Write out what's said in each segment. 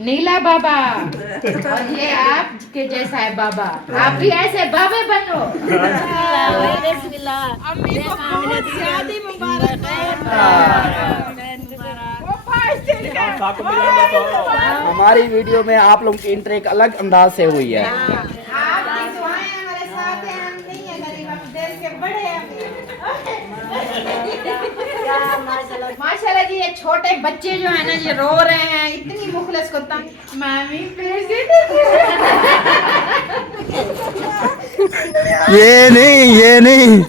नीला बाबा और ये आपके जैसा है बाबा, आप भी ऐसे बाबे बनो। अम्मी को शादी मुबारक। हमारी वीडियो में आप लोग की एंट्री एक अलग अंदाज से हुई है। आपकी दुआएं हमारे साथ हैं, हम नहीं है गरीब, हम दिल के बड़े हैं। माशाल्लाह जी, ये छोटे बच्चे जो है ना, ये रो रहे हैं, इतनी मुखलिस को तंग। मामी पैसे ये नहीं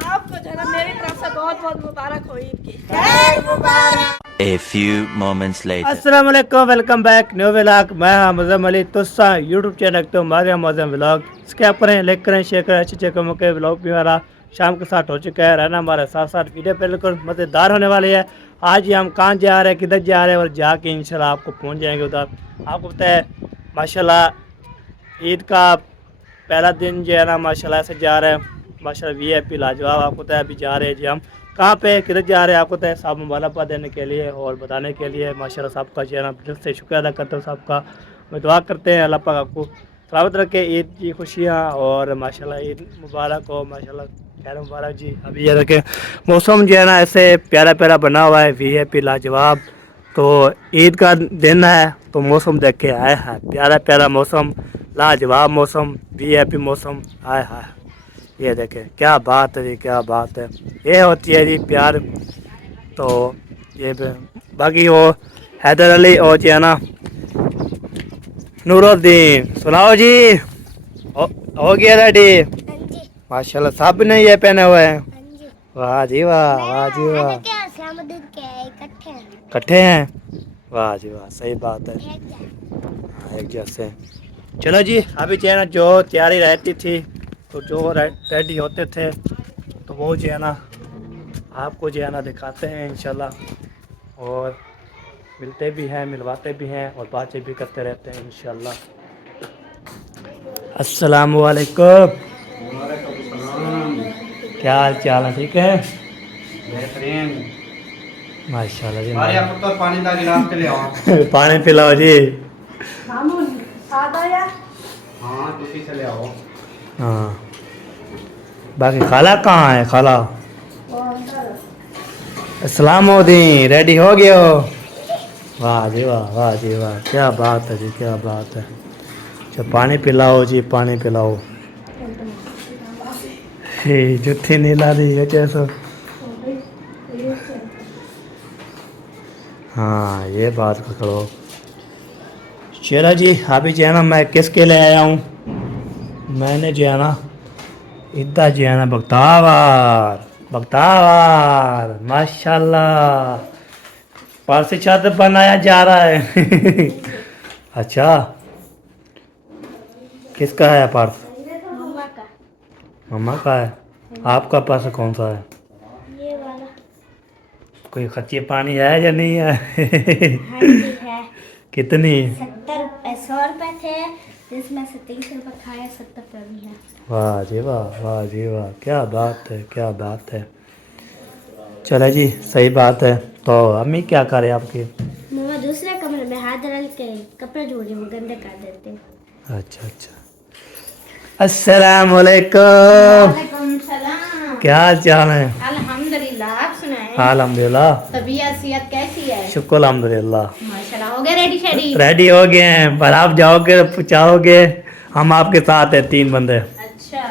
आपको जो है ना मेरी तरफ से बहुत बहुत मुबारक हो ईद की। खैर मुबारक। A few moments later. अस्सलाम वालेकुम, वेलकम बैक न्यू व्लॉग। मैं मज़म अली तुस्सा यूट्यूब चैनल तो हमारे मज़म व्लॉग सब्सक्राइब करें, लाइक करें, शेयर करें। अच्छे कमों के व्लॉग भी हमारा शाम के साथ हो चुका है। रहना हमारे साथ साथ वीडियो बिल्कुल मज़ेदार होने वाली है। आज ही हम कहाँ जा रहे हैं, किधर जा रहे हैं, और जाके इंशाल्लाह आपको पहुँच जाएंगे उधर। आपको पता है माशाल्लाह ईद का पहला दिन जो है ना, माशाल्लाह से जा रहे हैं। माशाल्लाह VIP लाजवाब। आपको पता है अभी जा रहे हैं जी हम कहाँ पे, किधर जा रहे हैं, आपको तय साहब मुबारकबाद देने के लिए और बताने के लिए। माशाल्लाह साहब का चेहरा दिल से शुक्र अदा करता हूँ साहब का। मैं दुआ करते हैं अल्लाह पाक आपको सलामत रखे, ईद की खुशियाँ और माशाल्लाह ईद मुबारक हो। माशाल्लाह खैर मुबारक जी। अभी ये देखें मौसम जो है ना ऐसे प्यारा प्यारा बना हुआ है, VIP लाजवाब। तो ईद का दिन है तो मौसम देख के आए है, प्यारा प्यारा मौसम, लाजवाब मौसम, VIP मौसम आए है। ये देखें क्या बात है जी, क्या बात है। ये होती है जी प्यार। तो ये बाकी वो हैदर अली और जी है ना नूरुद्दीन, सुनाओ जी। हो गया रेडी? माशाल्लाह सब ने ये पहने हुए हैं। वाह जी वाह, वाह जी वाह, इकट्ठे हैं। वाह जी वाह, सही बात है, हाँ, एक जैसे। चलो जी, अभी जो है ना जो तैयारी रहती थी तो जो रेडी होते थे तो वो जो है ना आपको जो है ना दिखाते हैं इंशाल्लाह, और मिलते भी हैं, मिलवाते भी हैं और बातें भी करते रहते हैं इंशाल्लाह। अस्सलामु अलैकुम, क्या हाल चाल है? ठीक है, बेहतरीन। माशाल्लाह जी। मारिया पुत्र पानी का गिलास ले आओ। पानी पिलाओ जी। हाँ तुसी चले आओ। हाँ, बाकी खाला कहाँ है? खाला अस्सलामुद्दीन, रेडी हो गए हो? वाह जी वाह, वाह जी वाह, क्या बात है जी, क्या बात है। अच्छा पानी पिलाओ जी, पानी पिलाओ। जुत्थी नहीं ला रही है जैसा। हाँ ये बात को करो। चलो जी, अभी जो है ना मैं किसके लिए आया हूँ, मैंने जो है ना इधर जो है ना बख्तावार, बख्तावार माशाल्लाह पारसी छत बनाया जा रहा है। अच्छा किसका है पार्स? मम्मा का। मम्मा का है। आपका पास कौन सा है? ये वाला। कोई खच्ची पानी है या नहीं है? हाँ जी है। कितनी? 100 रुपए थे जिसमें से 30 रुपए खाया, 70 रुपए भी है। वाह जी वाह, वाह जी वाह, क्या बात है, क्या बात है। चले जी, सही बात है। तो अम्मी क्या करे आपकी? मम्मा दूसरे कमरे में हाथ डाल के कपड़े धो रही, वो गंदे कर देते। अच्छा अच्छा। अस्सलाम वालेकुम, वालेकुम सलाम। क्या हाल चाल है? अल्हम्दुलिल्लाह, आप सुनाएं? अल्हम्दुलिल्लाह, तबीयत सेहत कैसी है? शुक्र अल्हम्दुलिल्लाह। माशाल्लाह, हो गए रेडी शेडी? रेडी हो गए हैं, पर आप जाओगे पूछाओगे, हम आपके साथ हैं 3 बंदे। अच्छा,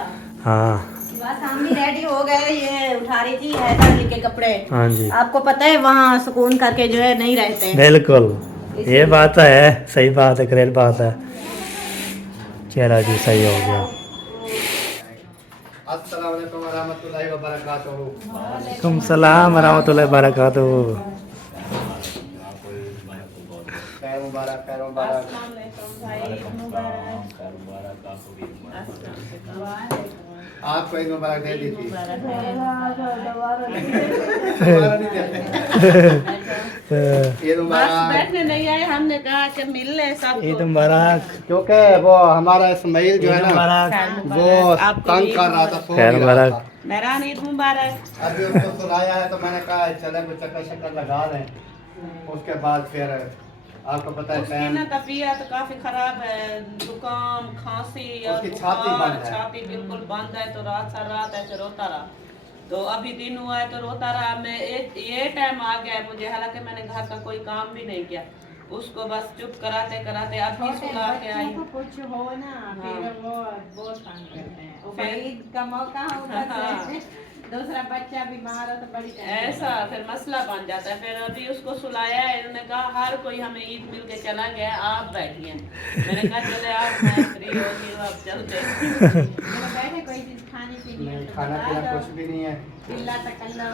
हाँ बस हम भी रेडी हो गए। ये उठा रही थी हैदर अली के कपड़े। हाँ जी, आपको पता है वहाँ सुकून करके जो है नहीं रहते। बिल्कुल ये बात तो है, सही बात है, ग्रेट बात है। चलो जी, सही हो गया। अस्सलाम वालेकुम रहमतुल्लाहि व बरकातहू। वालेकुम सलाम रहमतुल्लाहि व बरकातहू। खैर मुबारक, खैर मुबारक। आपको ईद मुबारक दे दी थी। ईद मुबारक। बैठने नहीं आए, हमने कहा कि मिल ले सब। ईद मुबारक। क्योंकि वो हमारा इस्माइल जो है ना वो तंग कर रहा था, सो खैर नहीं रहा मुबारक। था। मेहरान ईद मुबारक। अभी उसको सुलाया है तो मैंने कहा चले कुछ चक्कर शक्कर लगा लें, उसके बाद फिर आपको पता है उसकी पैन ना तबीयत काफी खराब है, जुकाम खांसी और उसकी छाती बुखार, बंद है। छाती बिल्कुल बंद है, तो रात सारी रात ऐसे रोता रहा। तो अभी दिन हुआ है तो रोता रहा। मैं ये टाइम आ गया है मुझे, हालांकि मैंने घर का कोई काम भी नहीं किया, उसको बस चुप कराते कराते अभी सुला के आई। कुछ हो ना फिर वो बहुत तंग करते हैं। ऊपर ईद का मौका हो, ऊपर से दूसरा बच्चा बीमार हो तो बड़ी ऐसा फिर मसला बन जाता है। फिर अभी उसको सुलाया है, इन्होंने कहा हर कोई हमें ईद मिल के चला गया, आप बैठिए। मैंने कहा चले आप, मैं फ्री होगी अब चलते हैं। बैठे कोई चीज खाने पीने नहीं, खाना पीना कुछ भी नहीं है। चिल्ला तकल्ला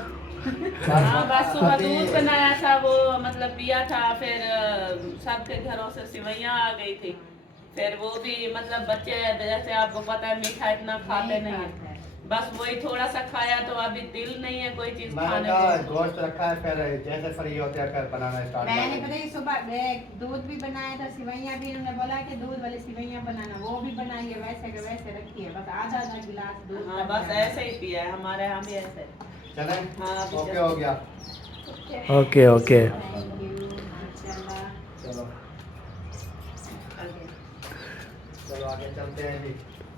हाँ बस सुबह दूध बनाया था, वो मतलब पिया था। फिर सबके घरों से सिवैयाँ आ गई थी। फिर वो भी मतलब बच्चे जैसे आपको पता है मीठा इतना खाते नहीं है, बस वही थोड़ा सा खाया। तो अभी दिल नहीं है कोई चीज मैंने खाने कहा को। गोश्त रखा है, फिर जैसे फ्री होते हैं फिर बनाना स्टार्ट मैंने पता है सुबह दूध भी बनाया था, सिवैयाँ भी उन्होंने बोला कि दूध वाली सिवैयाँ बनाना, वो भी बनाइए वैसे के वैसे रखिए, बस आधा आधा गिलास दूध। हाँ बस ऐसे ही पिया है, हमारे यहाँ भी ऐसे। चलें? हाँ, ओके हो गया। ओके ओके थैंक यू माशाल्लाह। चलो चलो आगे चलते हैं जी।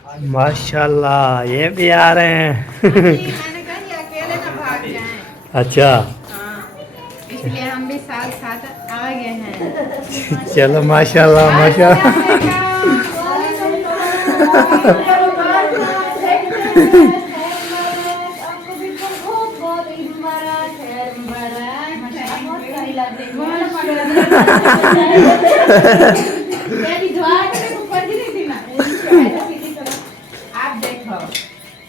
आगे माशाल्लाह ये भी आ रहे हैं। मैंने कहा ये अकेले ना भाग जाएं। अच्छा हाँ, इसलिए हम भी साथ साथ आ गए हैं। चलो माशाल्लाह माशाल्लाह। आपको भी बहुत बहुत ईद मुबारक, खैर मुबारक, बहुत सारी लाते हैं। आप देखो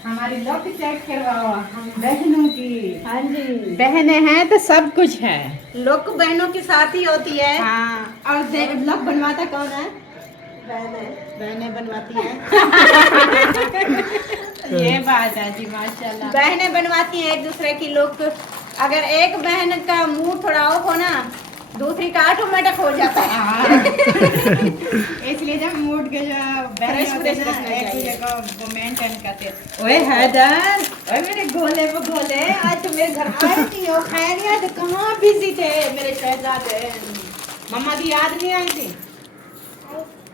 हमारी लुक चेक करवाओ, हम बहनों की। हाँ जी, बहनें हैं तो सब कुछ है। लोग बहनों की साथ ही होती है। हाँ, और ब्लॉग बनवाता कौन है? बहनें बनवाती हैं। ये बात है जी माशाल्लाह। बहनें बनवाती हैं एक दूसरे की लुक। अगर एक बहन का मुंह थोड़ा ऑफ हो ना, दूसरी का ऑटोमेटिक हो जाता है। इसलिए जब मूड के जो बहन Fresh होते हैं fresh ना, रखना एक चाहिए। दूसरे को वो मेंटेन करते हैं। ओए हैदर, ओए मेरे गोले वो गोले, आज तो मेरे घर आए नहीं हो, खैरियत? कहाँ बिजी थे मेरे शहजादे? मम्मा की याद नहीं आई थी?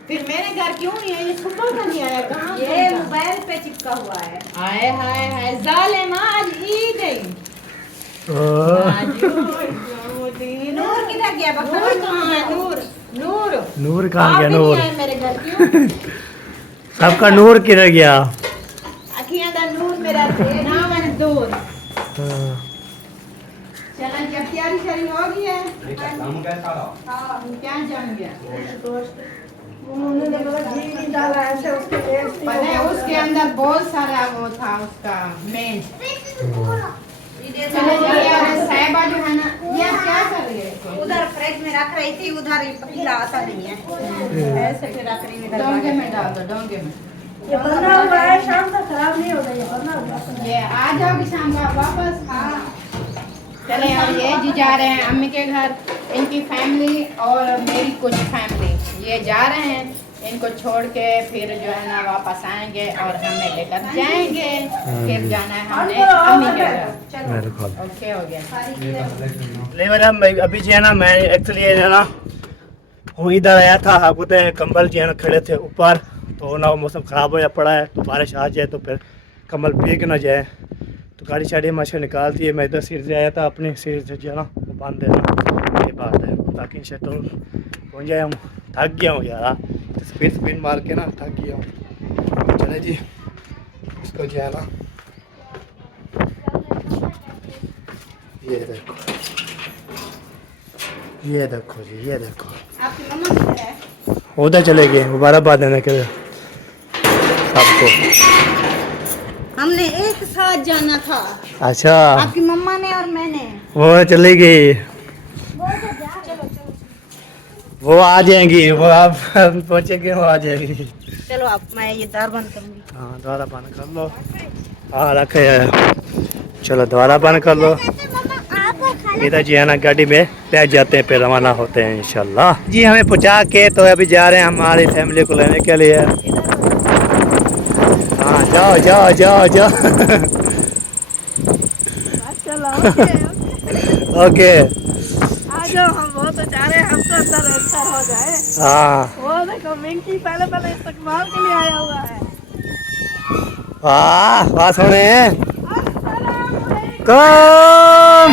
फिर मेरे घर क्यों नहीं आया? ये सुबह का नहीं आया, कहाँ ये गया? मोबाइल पे चिपका हुआ है। हाय हाय हाय, जालिम आज ईद है। आज नूर किधर गया? नूर कहाँ है? नूर नूर नूर कहाँ आप गया? भी नूर नहीं आए मेरे घर क्यों? सबका नूर किधर गया? अखियां दा नूर मेरा नाम है दूर। हाँ। चलो जब तैयारी शरी हो गई है, हम कैसा रहा? हाँ हम क्या जान गया? उन्होंने बोला घी नहीं डाला ऐसे उसके टेस्ट पता है उसके अंदर बहुत सारा वो था उसका मेन। चलो जी, और साहिबा जो है ना, ये आप क्या कर रही है? उधर फ्रिज में रख रही थी, उधर ही पतीला आता नहीं है, ऐसे फिर रख रही हूँ इधर। डोंगे में डाल दो, डोंगे में। ये बना हुआ है, शाम तक खराब नहीं होगा। ये बना हुआ है। ये आ जाओगी शाम को आप वापस? हाँ। चले और ये जी जा रहे हैं अम्मी के घर, इनकी फैमिली और मेरी कुछ फैमिली, ये जा रहे हैं। इनको छोड़ के फिर जो है ना वापस आएंगे और हमें लेकर जाएंगे। फिर जाना है हमने अम्मी के घर। बिल्कुल। ओके हो गया। लेकिन हम अभी जो है ना, मैं एक्चुअली है ना हूँ इधर आया था, आपको तो कंबल जो है ना खड़े थे ऊपर, तो ना वो मौसम ख़राब हो जा पड़ा है, तो बारिश आ जाए तो फिर कंबल भीग ना जाए, तो गाड़ी शाड़ी मशा निकाल दी है। मैं इधर सीट से आया था, अपने सीट से जो है ना वो बंद है ना, ये बात है। ताकि इंशाल्लाह पहुँच जाए। हम थक गया हूँ यार, स्पीड मार के ना थक गया हूँ। चले जी, इसको जो है ना ये देखो, ये देखो जी, ये देखो आपकी मम्मा किधर है? उधर चले गए मुबारकबाद देने के लिए सबको। हमने एक साथ जाना था, अच्छा, आपकी मम्मा ने और मैंने। वो चली गई, वो आ जाएंगी, वो आप पहुँचेंगे वो आ जाएगी। चलो आप, मैं ये दार बंद करूँगी। हाँ दोबारा बंद कर लो। हाँ रखे है, चलो दोबारा बंद कर लो। इधर जी है ना गाड़ी में बैठ जाते हैं, फिर रवाना होते हैं इंशाल्लाह जी। हमें पहुँचा के तो अभी जा रहे हैं हमारी फैमिली को लेने के लिए। हाँ जाओ जाओ जाओ जाओ। चलो ओके आ जाओ, हम बहुत जा रहे हैं। सबसे अंदर एंटर हो जाए। हाँ वो देखो मिंकी पहले पहले इस्तेमाल के लिए आया हुआ है। वाह वाह सोने कम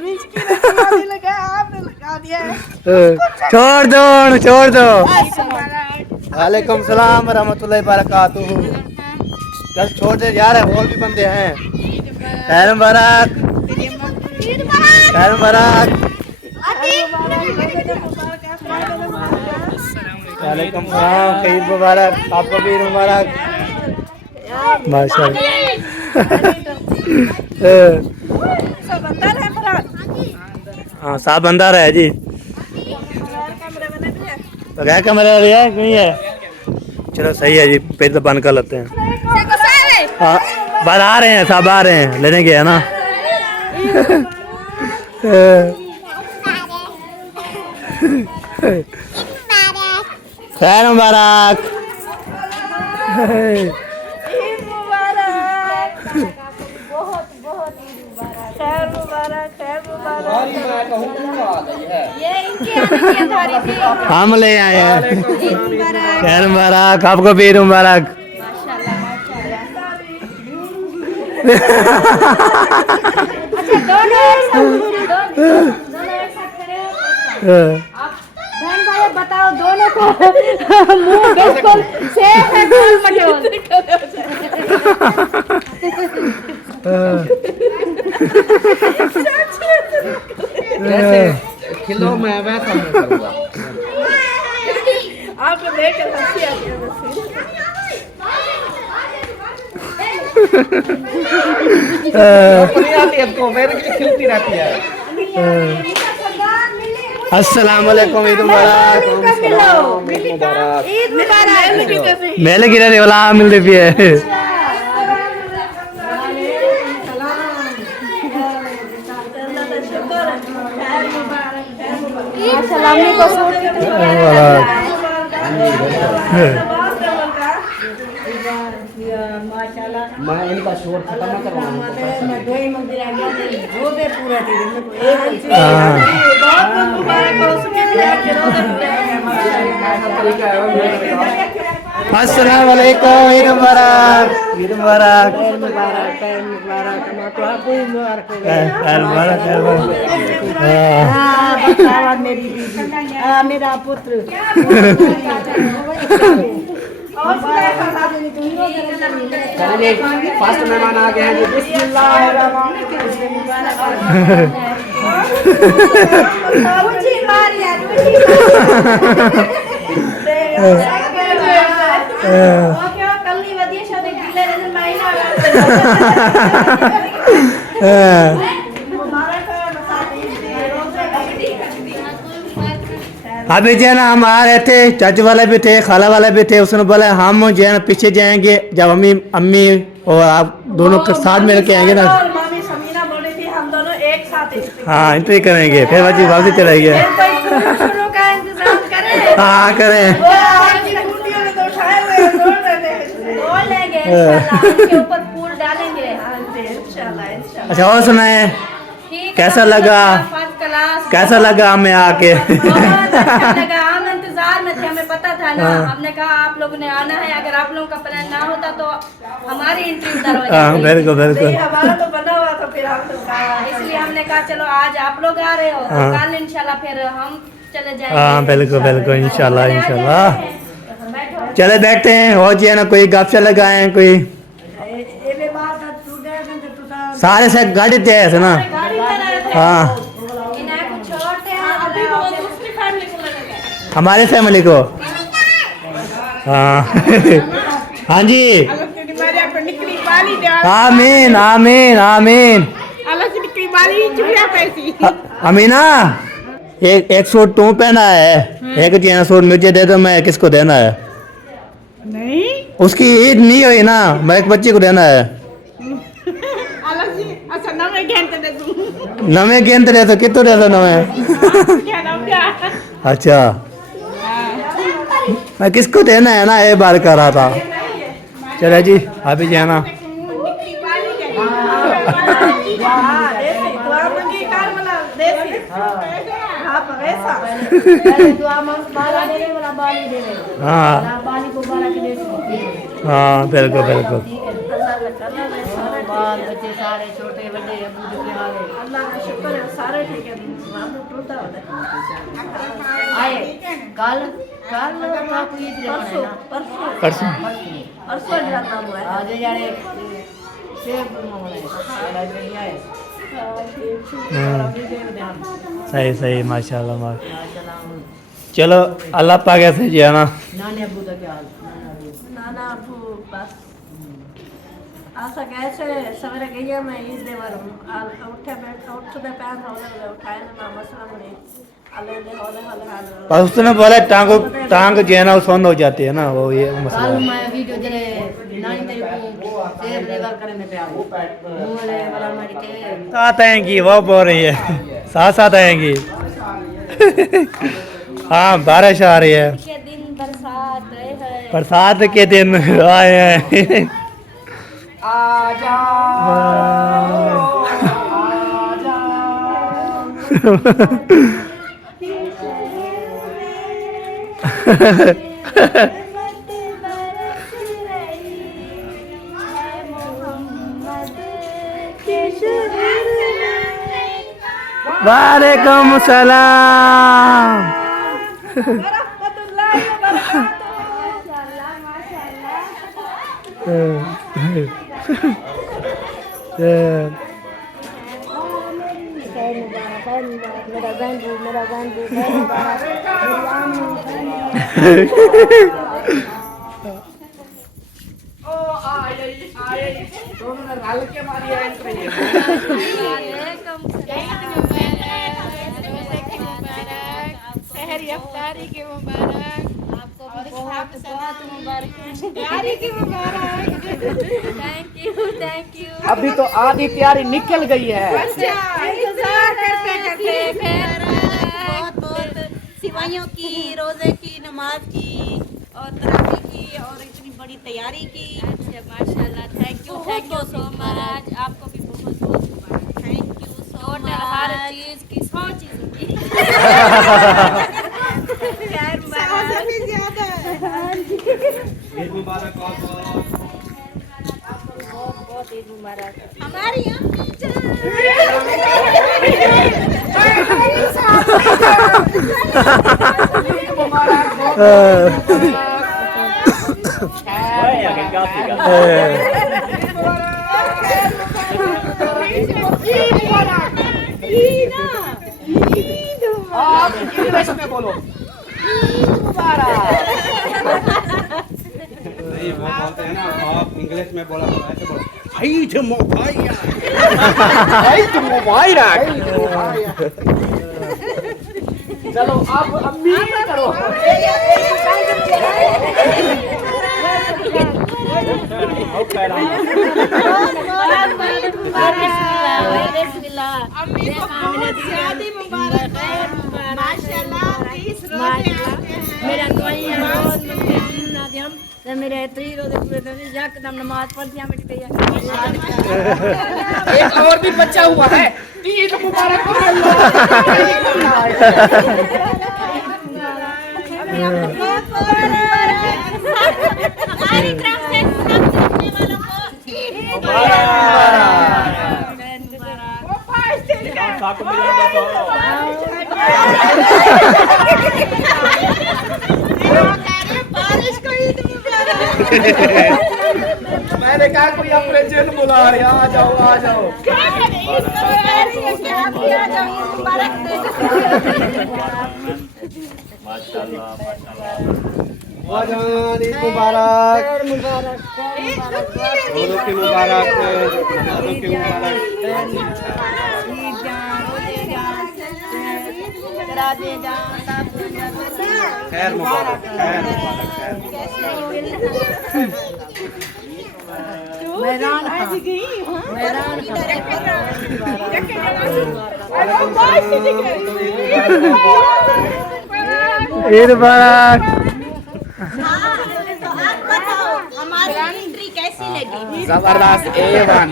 मिंकी ने दिमाग लगा, आपने लगा दिया है। छोड़ दो वालेकुम सलाम रहमतुल्लाहि बरकातुहू। चल छोड़ दे यार, और भी बंदे हैं। खैर मुबारक खैर मुबारक। वालेकुम सलाम, ईद मुबारक, आपको भी ईद मुबारक। माशाल्लाह। सब अंदर है फराक। हाँ साहब अंदर है जी। कमरे में नहीं है। बगैर कमरे है नहीं है। चलो सही है जी, पेट तो बंद कर लेते हैं। हाँ बस आ रहे हैं, साहब आ रहे हैं, लेने गए ना। खैर मुबारक। ईद मुबारक। बहुत बहुत ईद मुबारक। खैर मुबारक, खैर मुबारक। ये इनके आने की अंधारी थी। हम ले आए हैं। खैर मुबारक, आपको भी ईद मुबारक। अच्छा दोनों एक साथ खड़े हो। आप बहन भाई बताओ दोनों को मुंह बिल्कुल सेफ है, गोल मटोल। किलो में वैसा मैं करूँगा। आपको देख कर हंसी आती है बस। खिलती रहती है। अस्सलाम वालेकुम, ईद मुबारक। ईद मुबारक। मेले की रहने वाला मिल रही है। सलामी को मैं इनका शोर खत्म न करवाऊँ। अस्सलाम वालेकुम, ईद मुबारक। ईद मुबारक। खैर मुबारक, खैर मुबारक। मेरी बीवी, मेरा पुत्र। चलिए फर्स्ट मेहमान आ गए हैं जी। अभी जो है ना हम आ रहे थे, चाचा वाले भी थे, खाला वाले भी थे। उसने बोला हम जो है ना पीछे जाएंगे, जब अम्मी अम्मी और आप दोनों के साथ मिल के आएंगे ना। मामी समीना बोल रही थी हम दोनों एक साथ हाँ एंट्री करेंगे, फिर वापस चले गए। शुरू का इंतजाम करें। हाँ करें। वो आपकी कुंडियों में तो उठाए हुए हैं, तोड़ लेंगे इंशाल्लाह, उनके ऊपर फूल डालेंगे। हाँ इंशाल्लाह इंशाल्लाह। अच्छा और सुनाए, ठीक कैसा लगा? First class. कैसा लगा हमें आके? बहुत अच्छा लगा। हम इंतजार में थे, हमें पता था ना। हमने कहा आप लोगों ने आना है, अगर आप लोगों का प्लान ना होता तो हमारी एंट्री उधर हो जाती। बिल्कुल बिल्कुल। हमारा तो बना हुआ था, फिर हम इसलिए हमने कहा चलो आज आप लोग आ रहे हो तो कल इंशाल्लाह फिर हम चले जाएंगे। हाँ बिल्कुल बिल्कुल, इंशाल्लाह इंशाल्लाह। चले बैठते हैं, हो जाए ना कोई गपशप लगाए, कोई सारे से गाड़ी दे ऐसे ना। हाँ हमारे फैमिली को। हाँ हाँ जी, आमीन आमीन आमीन। अमीना एक सूट तू पहना है, एक जीना सूट मुझे दे दो, मैं किसको देना है? नहीं उसकी ईद नहीं हुई ना, मैं एक बच्चे को देना है। नवे गेंद दे तो कितने दे दो नवे? अच्छा मैं किसको देना है ना, ये बार कर रहा था। चलो जी अभी जाना हाँ हाँ बिल्कुल बिल्कुल बाल बच्चे सारे छोटे बड़े अबू जो के हाल है अल्लाह का शुक्र है सारे ठीक है मामू टूटा होता आए कल कल ना कोई परसों परसों परसों परसों जाता हुआ है आज जाने सेब मामला है सही सही माशाल्लाह माशाल्लाह चलो अल्लाह पाक ऐसे जी आना नाने अबू का क्या हाल नाना अबू बस आशा कैसे सवेरे गई है मैं ईद देवर उठे बैठ उठते पैर होने उठाए ना मसला में अल्लाह ने होले होले हाल बस उसने बोला टांग जो है ना सोन हो जाती है ना वो ये मसला कल मैं वीडियो जरे नानी तेरे को सेब लेकर करने पे आ मुंहले वाला मारी के साथ आएंगी वो बोल रही है साथ साथ आएंगी हाँ बारिश आ रही है के दिन बरसात है बरसात के दिन आए हैं आजा वालेकुम सलाम शहरी अफ्तारी के मुबारक आपको बहुत बहुत मुबारक तैयारी की मुबारक थैंक यू अभी तो आधी तैयारी निकल गई है। इंतजार करते करते बहुत बहुत सिवाइयों की रोजे की नमाज की और तरावी की और इतनी बड़ी तैयारी की। अच्छा माशाल्लाह थैंक यू सो मच आपको भी बहुत बहुत मुबारक थैंक यू सो मच। हर चीज की 100 चीजों की खैर मुबारक भी ज्यादा है ईद मुबारक बहुत ईद मुबारक हमारी आप इंग्लिश में बोलो नहीं वो बोलते हैं ना आप इंग्लिश में बोला तो ऐसे बोलो ईद मुबारक ईद मुबारक। चलो आप अम्मी करो अम्मी को बहुत शादी मुबारक माशाल्लाह 30 रोजे आते हैं मेरा दुआएं बहुत नादियम ते मेरे 3 रोजे पूरे कर यकदम नमाज पढ़ दिया मिट गई एक और भी बच्चा हुआ है। ईद मुबारक हमारी तरफ से सब देखने वालों को ईद बारिश को ईद मुबारक मैंने कहा कोई अपने जिन बुला रहे आ जाओ आ जाओ। क्या करें ईद तो कह रही है कि आप भी आ जाओ ईद मुबारक दे आजान ईद मुबारक रोज़ों की मुबारक नमाज़ों की मुबारक खैर मुबारक खैर मुबारक ईद मुबारक तो आप बताओ हमारी एंट्री जबरदस्त A1।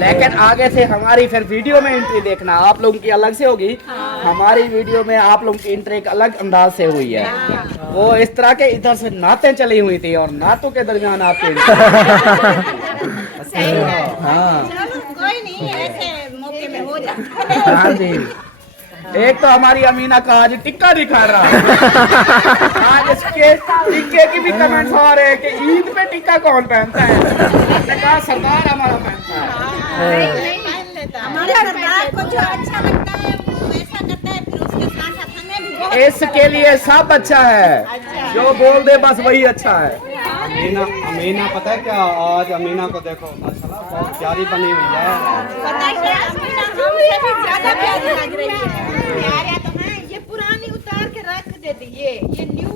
लेकिन आगे से हमारी फिर वीडियो में एंट्री देखना, आप लोगों की अलग से होगी, हमारी वीडियो में आप लोगों की एंट्री एक अलग अंदाज से हुई है। वो इस तरह के इधर से नातें चली हुई थी और नातों के दरमियान आपके हाँ चलो कोई नहीं, ऐसे मौके में हो जाता है। हाँ जी। एक तो हमारी अमीना का आज टिक्का दिखा रहा है। आज इसके टिक्के की भी कमेंट्स आ रहे हैं कि ईद पे टिक्का कौन पहनता है। मैंने कहा सरदार हमारा पहनता है। हमारे सरदार को जो अच्छा लगता है वो वैसा करता है, फिर उसके साथ साथ हमें भी बहुत इसके लिए सब अच्छा है, जो बोल दे बस वही अच्छा है। अमीना पता है क्या, आज अमीना को देखो माशाल्लाह बहुत प्यारी बनी हुई है। पता है क्या, अमीना हमसे भी ज्यादा प्यारी लग रही है। प्यारे तो हैं, ये पुरानी उतार के रख देती, ये न्यू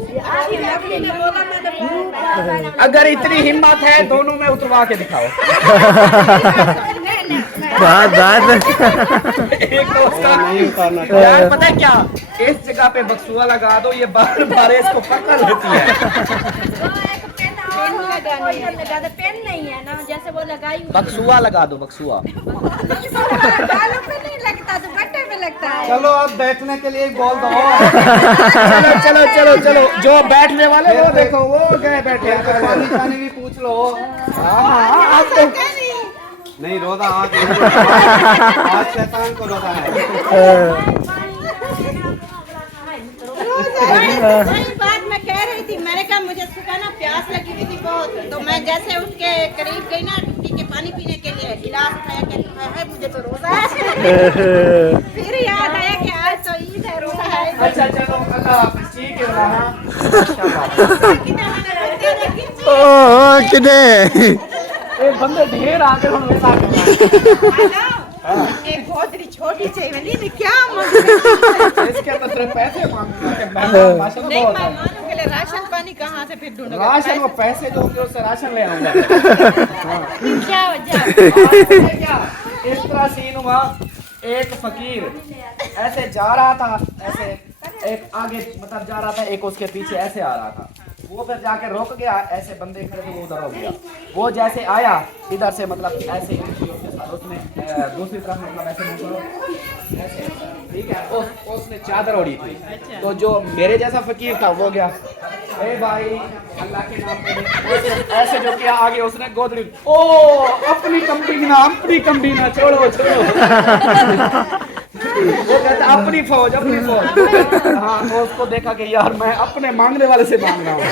अगर इतनी हिम्मत है दोनों में उतरवा के दिखाओ। एक तो उसका नहीं उतारना यार पता है क्या, इस जगह पे बक्सुआ लगा दो, ये बार बार इसको पकड़ लेती है। पेन नहीं है ना, जैसे वो लगाई हुई बक्सुआ लगा दो, बक्सुआ। बालों पे नहीं लगता, दुपट्टे पे लगता है। चलो अब बैठने के लिए बोल दो। चलो चलो चलो चलो, जो बैठने वाले वो देखो वो गए बैठे। पानी पानी भी पूछ लो। हाँ आप तो नहीं रोजा आज शैतान को रोजा है। वही बात मैं कह रही थी, मैंने कहा मुझे सुबह ना प्यास लगी हुई थी बहुत, तो मैं जैसे उठ के करीब गई ना टूटी के पानी पीने के लिए, गिलास उठाया कि मुझे तो रोजा है। फिर याद आया कि आज तो ईद है, रोजा है। अच्छा चलो अल्लाह हाफिज़, ठीक है वहाँ। एक बंदे ढेर आके हम एक बहुत छोटी चाहिए, क्या इसके मतलब पैसे मांगते हैं। माशाल्लाह नहीं बहुत है। मेहमानों के लिए राशन पानी कहाँ से फिर ढूंढोगे? राशन वो पैसे जो होंगे उससे राशन ले आऊंगा। क्या इस तरह सीन हुआ, एक फकीर ऐसे जा रहा था, ऐसे एक आगे मतलब जा रहा था, एक उसके पीछे ऐसे आ रहा था। वो फिर जाके रुक गया, ऐसे बंदे खड़े थे, वो उधर हो गया। वो जैसे आया इधर से मतलब ऐसे उसने दूसरी तरफ मतलब ऐसे, ठीक है, उसने चादर ओढ़ी थी। तो जो मेरे जैसा फकीर था वो गया, ए भाई अल्लाह के नाम पे ऐसे जो किया, आगे उसने गोदड़ी, ओ अपनी कंपनी ना छोड़ो वो कहता अपनी फौज। हाँ तो उसको देखा कि यार मैं अपने मांगने वाले से मांग रहा हूँ।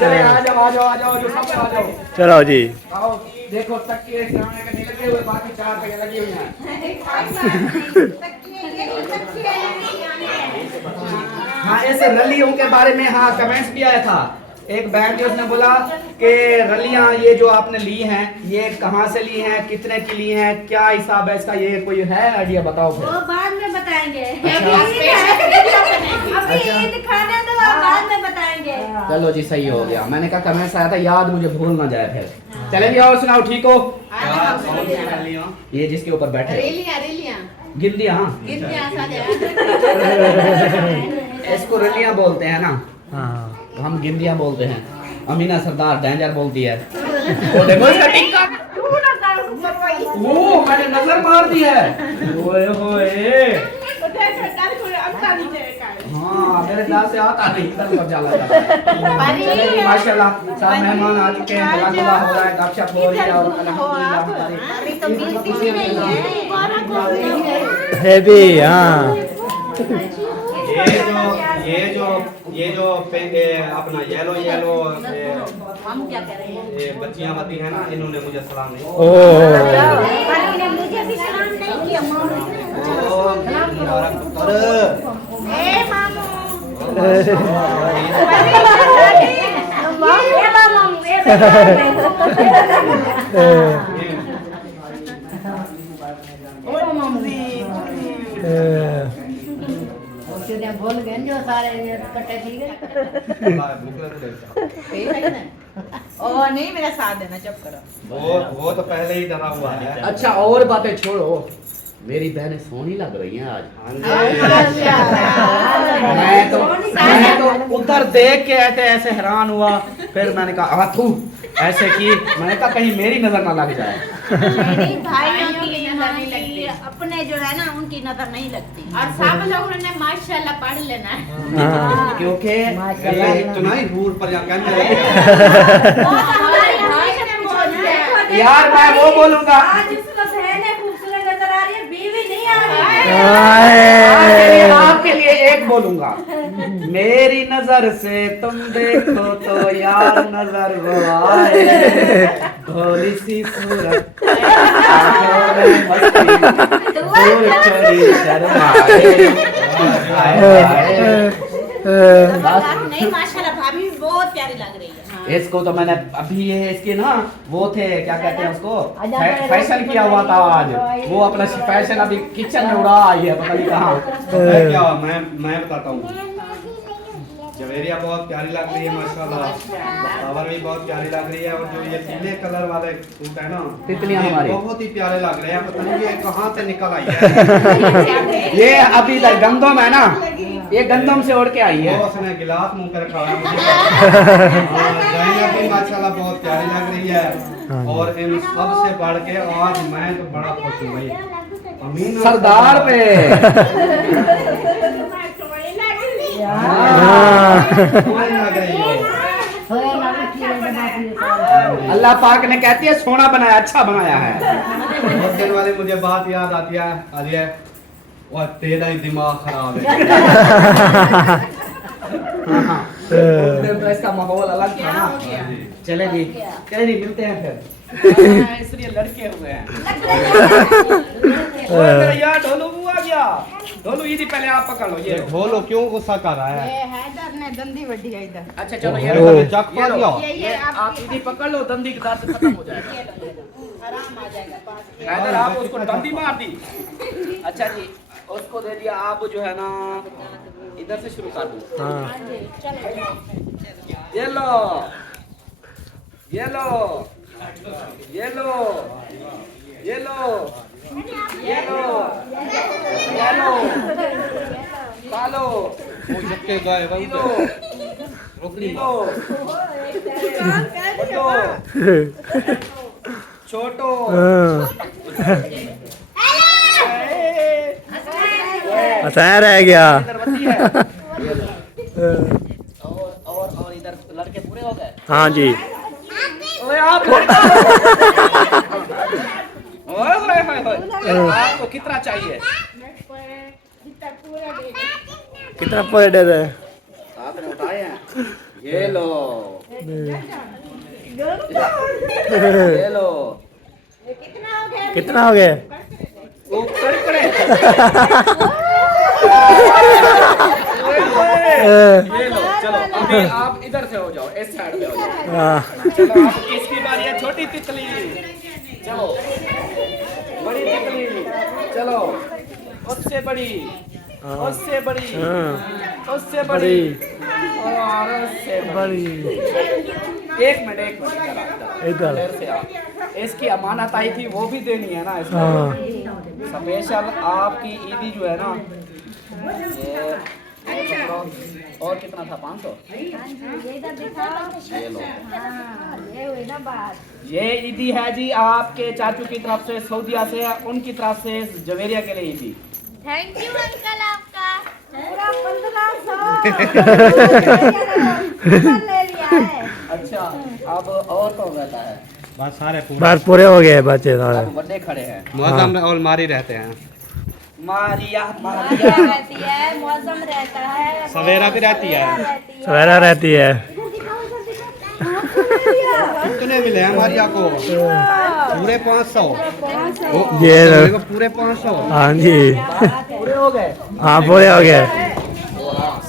चले आ जाओ जो सब आ जाओ। चलो जी। आओ देखो तकिए सामने के नहीं लगे हुए, बाकी 4 पे लगी हुई हैं। हाँ ऐसे रलियों के बारे में हाँ कमेंट्स भी आया था। एक बहन जी उसने बोला कि रलियां ये जो आपने ली हैं ये कहाँ से ली हैं, कितने की ली हैं, क्या हिसाब है इसका, ये कोई है आइडिया बताओ फिर। वो बाद में बताएंगे। अच्छा। अभी ईद खाने दो, बाद में बताएंगे। चलो जी सही हो गया, मैंने कहा कमेंट्स आया था, याद मुझे भूल ना जाए फिर। चले जी और सुनाओ, ठीक हो? ये जिसके ऊपर बैठे गिद्दियाँ, इसको रलियां बोलते हैं ना, हम गिद्दियाँ बोलते हैं। अमीना सरदार डेंजर बोलती है। वो देखो इसका टिक्का, वो मैंने नजर मार दी है। ओए होए, हाँ मेरे डर से आता नहीं, इधर पर जाला जाता है। चलिए जी माशाल्लाह सब मेहमान आ चुके हैं, गला हो रहा है, गपशप हो रही है और अल्हम्दुलिल्लाह है भी हाँ। ये जो अपना येलो हम क्या कह रहे हैं? ये बच्चियां बती है ना, इन्होंने मुझे सलाम नहीं मुझे भी सलाम नहीं किया। बोल गए जो सारे कटे ठीक है। ओ नहीं मेरा साथ देना, चुप करो। वो तो पहले ही डरा हुआ है। अच्छा और बातें छोड़ो, मेरी बहनें सोनी लग रही हैं आज। मैं तो उधर देख के ऐसे हैरान हुआ, फिर मैंने कहा आथू ऐसे की मैंने कहा कहीं मेरी नजर ना लग जाए। मेरी भाइयों भाइयों की की नजर नहीं लगती। अपने जो है ना उनकी नजर नहीं लगती। और सब लोगों ने माशाल्लाह पढ़ लेना है। हाँ। क्योंकि ये एक तो नहीं रूल पर या कहने लगे। यार मैं वो बोलूंगा आज उसको बहनें खूबसूरत नजर आ रही है, बीवी नहीं आ रही है। आए। आपके लिए एक बोलूंगा, मेरी नजर से तुम देखो तो यार नजर वो आए, भोली सी सूरत आंखों में मस्ती, दूर चोरी शर्माए, आए, आए। नहीं माशाल्लाह भाभी भी बहुत प्यारी लग रही है। इसको तो मैंने अभी ये इसके ना वो थे क्या कहते हैं उसको फैशन किया हुआ था आज, वो अपना फैशन अभी किचन में उड़ा आई है पता नहीं कहाँ। क्या मैं बताता हूँ। जवेरिया बहुत प्यारी लग रही है माशाल्लाह, फ्लावर भी बहुत प्यारी लग रही है, और जो ये पीले कलर वाले सूट है ना तितलियां ये हमारी बहुत ही प्यारे लग रहे हैं। पता नहीं ये कहाँ से निकल आई है। ये अभी तक गंदम है ना, ये गंदम से उड़ के आई है। वो उसने गिलास मुंह कर रखा है मुझे। ज़ैनब भी माशाल्लाह बहुत प्यारी लग रही है, और इन सब से बढ़ के आज मैं तो बड़ा खुश हूँ भाई अमीन सरदार पे तुम्हारी लग रही है। अल्लाह पाक ने कहती है सोना बनाया, अच्छा बनाया है। उस दिन वाली मुझे बात याद आती है, आती है और तेरा ही दिमाग खराब है। उस दिन तो इसका माहौल अलग था ना। चले जी, चले जी मिलते हैं फिर। इसलिए लड़के हुए हैं। ओए मेरा यार ढोलू बुआ गया। ढोलू इधर पहले आप पकड़ लो ये। ढोलो क्यों गुस्सा कर रहा है? ये हैदर ने दंदी वड्डी है इधर। अच्छा चलो ये ओ, लो। चक पा ये लो। दिया। ये आप इधर पकड़ लो, दंदी का दर्द खत्म हो जाएगा। आराम आ जाएगा पास। हैदर आप उसको डंडी मार दी। अच्छा जी उसको दे दिया, आप जो है ना इधर से शुरू कर दो। हाँ। ये लो ये लो ये लो ये लो ये लो ये लो पालो वो झटके गए ये लो रोकनी ये लो बड़ो छोटो अच्छा रह गया। इधर बत्ती है। और इधर लड़के पूरे हो गए। हाँ जी। ओए आप ओए होए होए आपको कितना चाहिए? कितना पर दे रहे? आपने उठाए हैं, ये लो ये लो। कितना हो गए? वो कड़कड़े ये लो। चलो अभी आप इधर से हो जाओ, इस साइड पे हो जाओ। हाँ। चलो आप किसकी बारी है? छोटी तितली चलो, बड़ी तितली चलो, उससे बड़ी उससे बड़ी उससे बड़ी और उससे बड़ी। एक मिनट इधर। इधर से आ। इसकी अमानत आई थी वो भी देनी है ना इसको। हाँ। स्पेशल आपकी ईदी जो है ना ये और कितना था? 500। ये लो ये ईदी है जी आपके चाचू की तरफ से, सऊदीया से, उनकी तरफ से जवेरिया के लिए ईदी। थैंक यू अंकल आपका पूरा 1500 ले लिया है। अच्छा अब और कौन रहता है? बस सारे बस पूरे हो गए बच्चे सारे। अब बड़े खड़े हैं। मौसम और मारी रहते हैं। मारिया रहती है, मौसम रहता है, सवेरा भी रहती है। सवेरा रहती है। कितने मिले हैं मारिया को? पूरे 500। ये लो। को पूरे 500। हाँ जी। पूरे हो गए। हाँ पूरे हो गए।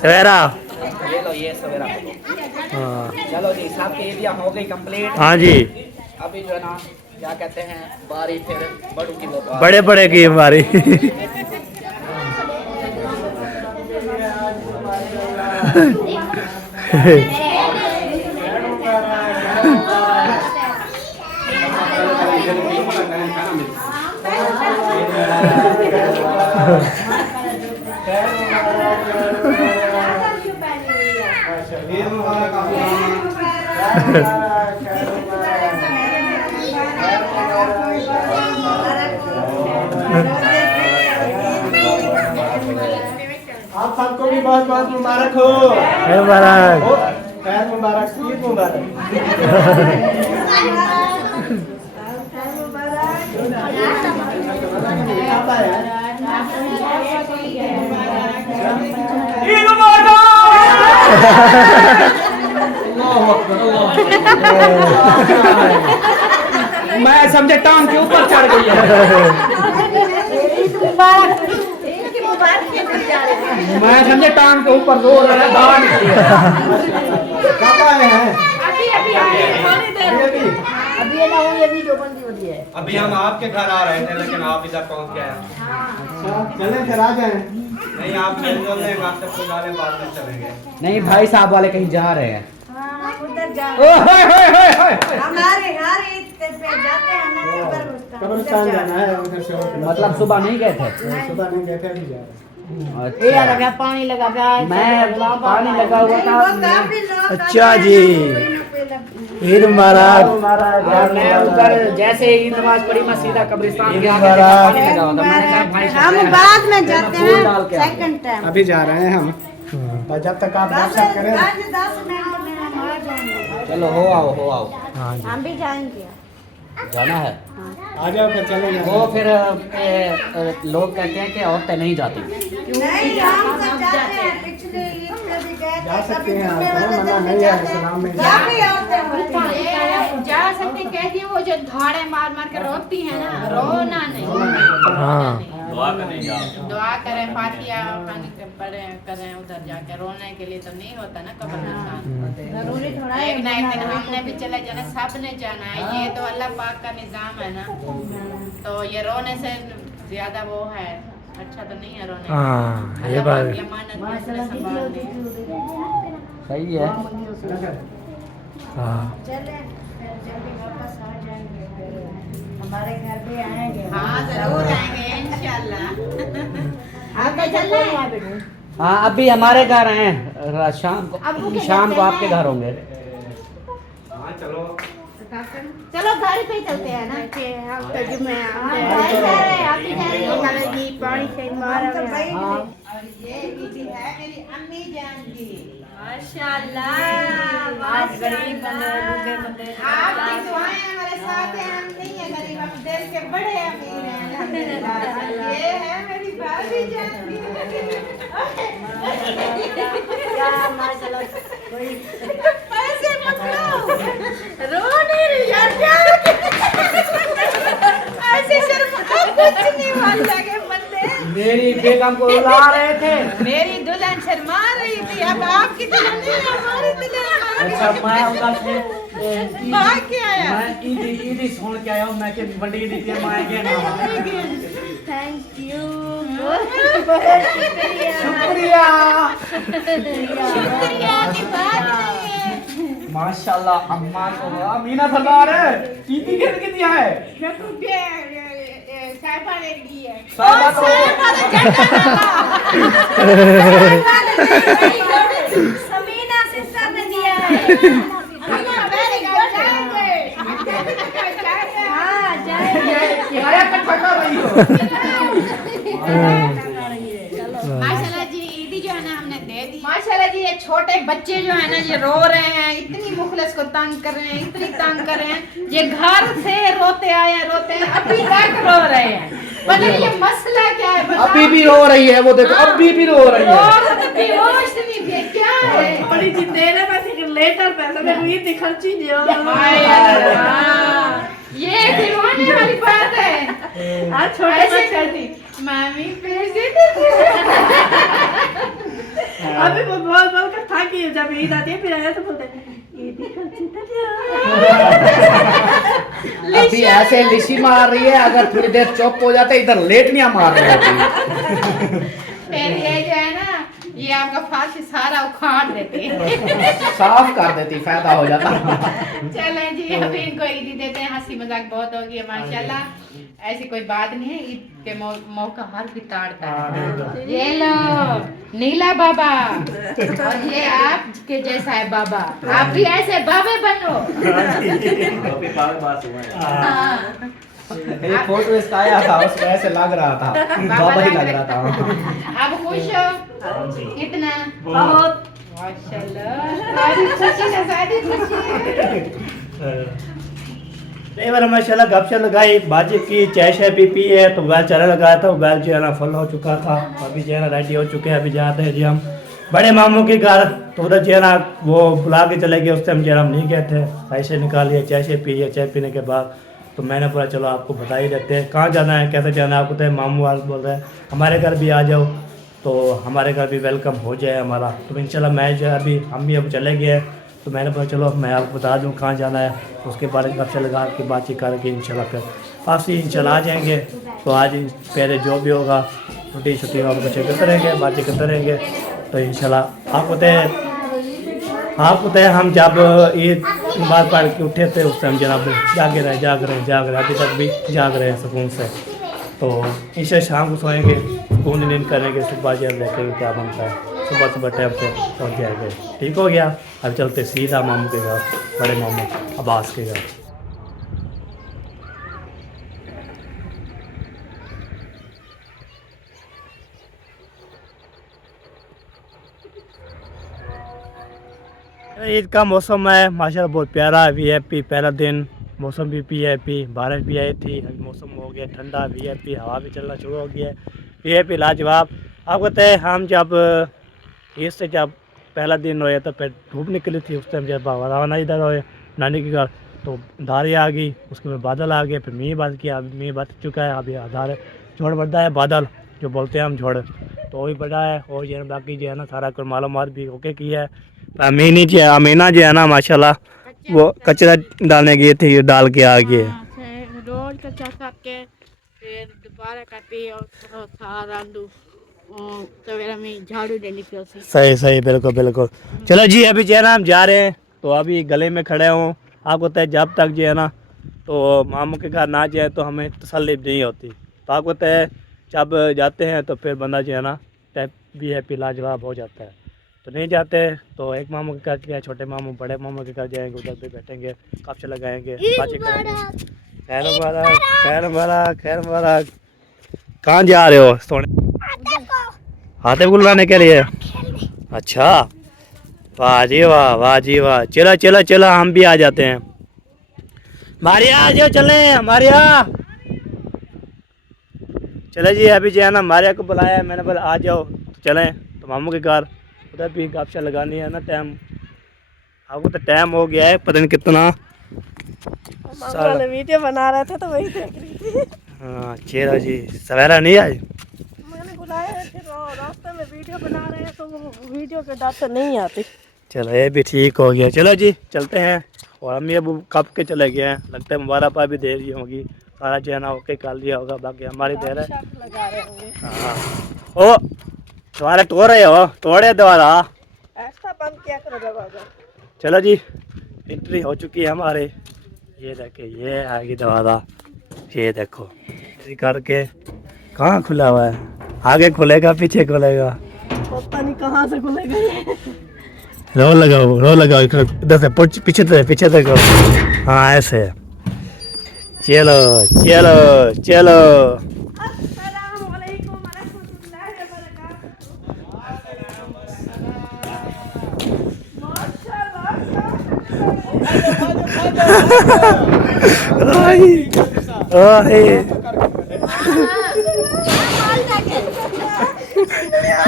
सवेरा। ये लो ये सवेरा। हाँ। चलो जी सबकी ईदियाँ हो गई कंप्लीट। हाँ जी। अभी जो है ना क्या कहते हैं बारी फिर बड़ू की वो बारी। बड़े बड़े की हमारी। भी बहुत बहुत मुबारक हो। मुबारक। खैर मुबारक, ईद मुबारक। ईद मुबारक। मैं समझे टांग के ऊपर चढ़ गई है। मैं समझे टांग के ऊपर जोर है, दान किया। कब आए हैं? अभी हम आपके घर आ रहे थे, लेकिन आप इधर पहुंच गए। चले फिर आ जाए। नहीं, आप मिल जुल लेंगे, आपसे पुराने बाद में चलेंगे। नहीं, भाई साहब वाले कहीं जा रहे हैं। कब्रिस्तान जाना है उधर से। मतलब सुबह नहीं गए थे? सुबह नहीं गए थे, अभी जा रहे हैं। अच्छा। पानी लगा मैं पानी लगा हुआ था। अच्छा जी, ईद मुबारक। मैं उधर जैसे ही नमाज पढ़ी, मैं सीधा कब्रिस्तान गया, पानी लगा हुआ था। मैंने कहा भाई साहब, हम बाद में जाते फूल डाल के हैं सेकंड टाइम। अभी जा रहे हैं हम। और जब तक आप दर्शन करें। 10 मिनट में हम आ जाएंगे। चलो हो आओ, हो आओ। हम भी जाएंगे। जाना है। आ जाओ फिर चलेंगे। वो फिर लोग कहते हैं कि औरतें नहीं जाती। नहीं, हम सब जाते हैं। पिछले ईद पे भी गए थे। जा सकते हैं आप, कभी मना नहीं है इस्लाम में। क्या भी होते हैं। जा सकते कहती है, वो जो धाड़े मार मार के रोती है ना, रोना नहीं। हाँ। दुआ करें, फातिहा पढ़े करें उधर जाके। रोने के लिए तो नहीं होता ना कब्रिस्तान। जरूरी थोड़ा एक ना एक दिन हमने भी चले जाना, सब ने जाना है। ये तो अल्लाह पाक का निजाम है ना, तो ये रोने से ज्यादा वो है, अच्छा तो नहीं है रोने। हाँ, ये अल्लाह बात पाक है। की अमानत में उसने संभालनी है। सही है। हाँ। चले फिर जल्दी वापस आ जाएंगे। फिर हमारे घर भी आएंगे। हाँ जरूर आएंगे इंशाल्लाह। आपका चलना है? हाँ, अभी हमारे घर हैं, शाम को आपके घर होंगे। हाँ चलो। चलो गाड़ी पे ही चलते हैं ना कि हम तो जुम्मे आप ही जाएंगे। पानी से मार और ये दीदी है मेरी अम्मी जान की। माशाल्लाह। गरीब बंदे, बूढ़े बंदे। आपकी दुआएं हमारे साथ हैं, हम नहीं है गरीब, हम दिल के बड़े अमीर हैं अल्हम्दुलिल्लाह। ये है मेरी भाभी जान की। पैसे मत लो, रो नहीं रही यार, क्या ऐसे शर्म कुछ नहीं मान लगे बंदे। मेरी बेगम को रुला रहे थे। मेरी दुल्हन शर्मा रही थी, अब आपकी दुल्हन नहीं, हमारी दुल्हन। अच्छा, मैं उधर से भाग के आया। मैं ईदी सुन के आया हूँ। मैं कि बड़ी ईदी पे माएंगे ना। Thank you. शुक्रिया। शुक्रिया की बात नहीं। माशाल्लाह, अम्मा को अमीना सरदार है। ईदी कितनी दिया है? साहिबा ने दी है। साहिबा तो समीना सिस्टर ने दिया है। हाँ जाएंगे। माशाल्लाह जी, ईदी जो है ना हमने दे दी। माशाल्लाह जी, ये छोटे बच्चे जो है ना, ये रो रहे हैं, इतनी मुखलिस को तंग कर रहे हैं, इतनी तंग कर रहे हैं। ये घर से रोते आए हैं, रोते हैं, अभी तक रो रहे हैं। पता नहीं ये मसला क्या है। अभी भी रो रही है, वो देखो अभी भी रो रही है। बेहोश नहीं थे, क्या है? बड़ी जिंदेरे में से लेटर पैसा में हुई थी, खर्ची दियो। ये दीवाने वाली बात है। आज छोटे ऐसे बच्चे करती मामी पैसे दे दे। अभी वो बोल बोल कर था कि जब ईद आती है फिर आया तो बोलते ईद की खर्ची तो अभी ऐसे लिशी मार रही है, अगर थोड़ी देर चुप हो जाते इधर लेटनियां मार रही है। फिर ये जो है ना, ये आपका फांसी सारा उखाड़ देते हैं। साफ कर देती, फायदा हो जाता। चलें जी, अभी इनको ईदी देते हैं। हंसी मजाक बहुत होगी है माशाल्लाह, ऐसी कोई बात नहीं है। ईद के मौका हर भी ताड़ता है। ये लो नीला बाबा, और ये आपके जैसा है बाबा, आप भी ऐसे बाबे बनो। हाँ। एक फोटो इसका आया था, उसमें ऐसे लग रहा था, बाबा ही लग रहा था। अब खुश हो? कितना? बहुत। माशाल्लाह, शादी खुशी ना, शादी खुशी। नहीं बार माशाल्लाह गपशप लगाई, बातचीत की, चाय शाय पी है, तो मोबाइल चला लगाया था। मोबाइल जो है ना फुल हो चुका था, अभी जो है ना रेडी हो चुके हैं। अभी जाते हैं जी हम बड़े मामू के घर, तो उधर जो है ना वो बुला के चले गए। उस टाइम जो है हम नहीं गए थे, पैसे निकालिए, चाय शाय पी, चाय पीने के बाद तो मैंने बोला चलो आपको बता ही देते हैं कहाँ जाना है, कैसे जाना है। आपको तो मामू वाल बोल रहे हैं हमारे घर भी आ जाओ, तो हमारे घर भी वेलकम हो जाए हमारा। तो इंशाल्लाह मैं जो है अभी हम भी अब चले गए हैं, तो मैंने बोला चलो मैं आपको बता दूं कहाँ जाना है। उसके बारे में गपशप लगा के बातचीत करके इंशाल्लाह फिर वापसी इंशाल्लाह आ जाएंगे। तो आज पहले जो भी होगा रोटी छुट्टी वाले बच्चे करते रहेंगे, बातचीत करते रहेंगे। तो इंशाल्लाह आपको तय हम जब ईद नमाज़ पढ़ के उठे थे उस टाइम जनाब जागे रहे अभी तक भी जाग रहे हैं सुकून से। तो इंशाल्लाह शाम को सोएंगे, खून नींद करेंगे, सुबह जब देखेंगे क्या बनता है। सुबह टाइम से पहुँच जाएंगे। ठीक हो गया, अब चलते सीधा मामू के घर, बड़े मामू अब्बास के घर। ईद का मौसम है माशाल्लाह बहुत प्यारा है। वीआईपी पहला दिन, मौसम भी वीआईपी, बारिश भी आई थी, अभी मौसम हो गया ठंडा, वीआईपी हवा भी चलना शुरू हो गया है, वीआईपी लाजवाब। आपको कहते हैं हम जब ईद से जब पहला दिन होया तो फिर धूप निकली थी, उस टाइम जब रवाना इधर होए नानी के घर तो धारें आ गई, उसके बाद बादल आ गए, फिर मींह बरस किया, अभी मींह बरस चुका है। अभी धारे झोड़ बढ़ता है, बादल जो बोलते हैं हम झोड़, तो वही बढ़ा है। और जो है बाकी जो है ना सारा कुछ मालूमात भी ओके किया है। अमीना जो है ना माशाल्लाह वो कचरा डालने गई थी, डाल के आ गए। रोज कच्चा काट के फिर दोबारा काटी और सारा सवेरा में झाड़ू देनी फिर से। सही बिल्कुल। चलो जी अभी जो है ना हम जा रहे हैं, तो अभी गले में खड़े हूँ। आपको तय जब तक जो है ना तो मामू के घर ना जाए तो हमें तसल्ली नहीं होती। तो आपको तय जब जाते हैं तो फिर बंदा जो है ना वीआईपी लाजवाब हो जाता है। तो नहीं जाते तो एक मामू के घर गए, छोटे मामू बड़े मामू के घर जाएंगे, उधर पे बैठेंगे, कपचे लगाएंगे, बातचीत करेंगे। खैर मुबारक। कहाँ जा रहे हो? सोने हाथे बुलाने के लिए? अच्छा, वाह जी वाह। चलो हम भी आ जाते हैं। मारिया आ जाओ, चले मारिया। चले जी अभी जो है ना मारिया को बुलाया है, मैंने बोला आ जाओ तो चलें। तो मामू के घर उधर भी गपशप लगानी है ना, टाइम आपको तो टाइम हो गया है पता नहीं कितना। वीडियो बना रहे थे तो वही देख रही थी। हाँ चेहरा जी सवेरा नहीं आई, मैंने बुलाया है, फिर रास्ते में वीडियो बना रहे हैं तो वो वीडियो के डाट नहीं आती। चलो ये भी ठीक हो गया। चलो जी चलते हैं। और हम ये कब के चले गए हैं, लगता है मुबारक भी दे रही होगी, सारा जो है ना ओके कर लिया होगा, बाकी हमारी देर है। हाँ ओ तुम्हारे तोड़ रहे हो, तोड़े दोबारा ऐसा बंद क्या करो दरवाजा। चलो जी एंट्री हो चुकी है हमारे, ये देखे ये आएगी दरवाजा, ये देखो इसी करके कहाँ खुला हुआ है, आगे खुलेगा पीछे खुलेगा पता नहीं कहाँ से खुलेगा। रो लगाओ इधर से पीछे से करो। हाँ ऐसे चलो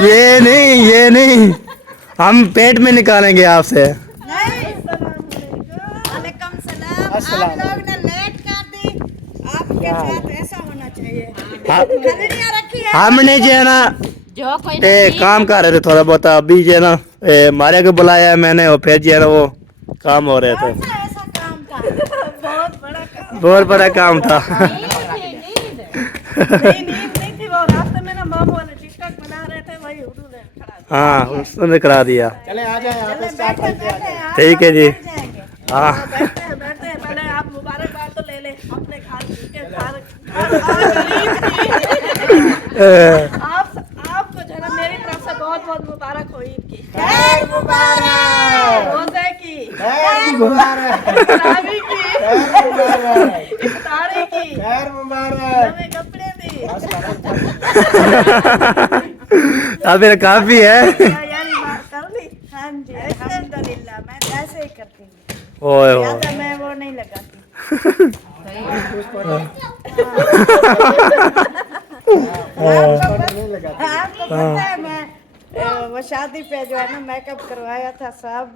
ये नहीं हम पेट में निकालेंगे आपसे। वालेकुम सलाम। आप लोग ने लेट कर दी, आपके साथ ऐसा होना चाहिए। खरीदियां रखी है हमने जो है ना जो कोई काम कर रहे थे थोड़ा बहुत, अभी जो है ना मारिया को बुलाया है मैंने, और फिर जो है ना वो काम हो रहे थे, ऐसा काम था, बहुत बड़ा काम था। नहीं थी, वो रास्ते में ना मामू वाले टिकटॉक बना रहे थे, वही उन्होंने खड़ा। हाँ उसने करा दिया। चले आ जाए ठीक है जी। हाँ बैठते हैं पहले आप मुबारकबाद तो ले ले अपने आपको जो है ना मेरी तरफ से बहुत बहुत मुबारक हो ईद की। खैर मुबारक, रोज़े की, खैर मुबारक, इफ्तारी की, खैर मुबारक, इफ्तारी की, खैर मुबारक, नए कपड़े दी। फिर काफी है। यानी बात कर ली। हाँ जी अल्हम्दुलिल्लाह मैं तो ऐसे ही करती हूँ, ओए ज्यादा मैं वो नहीं लगाती। आपको पता है मैं वो शादी पे जो है ना मेकअप करवाया था, सब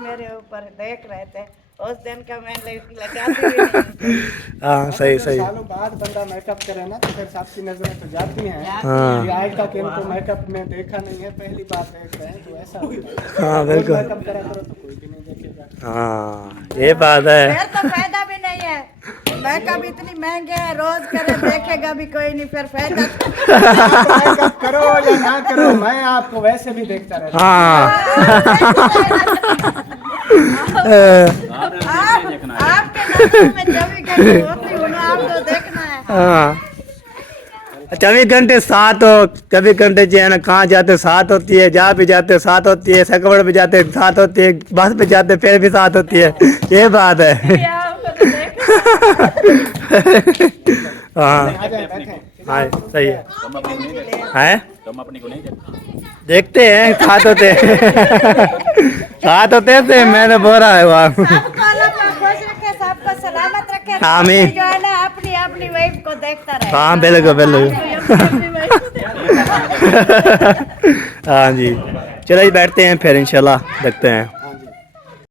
मेरे ऊपर देख रहे थे, उस दिन का मैं लगाती नहीं। हाँ सही सही। सालों बाद बंदा मेकअप करे ना तो फिर सबकी नजरें तो जाती हैं। हाँ। ये आज तक इनको मेकअप में देखा नहीं है, पहली बार देख रहे हैं, तो ऐसा होता है। हाँ बिल्कुल। मेकअप करा करो तो कोई भी नहीं देखेगा। हाँ ये बात है। फिर तो फायदा भी नहीं है, मेकअप इतनी महंगे है, रोज करे देखेगा भी कोई नहीं, फिर फायदा। मेकअप करो या ना करो, मैं आपको वैसे भी देखता रहता हूँ। हाँ आपके नजरों में 24 घंटे होती हूँ ना, आपको देखना है। हाँ 24 घंटे साथ हो, 24 घंटे जो है ना कहाँ जाते साथ होती है, जहाँ भी जाते साथ होती है, सकवड़ भी जाते साथ होती है, बस पे जाते फिर भी साथ होती है। ये बात है। हाँ आ जाए बैठे। हाँ सही है। हैं देखते हैं साथ होते साथ होते थे, मैंने बोला है वहाँ। सबको अल्लाह पाक खुश रखे, सबको सलामत रखे। आमीन। जो है ना अपनी अपनी वाइफ को देखता रहे। हाँ बिल्कुल बिल्कुल। हाँ जी चलो जी बैठते हैं फिर इंशाल्लाह देखते हैं।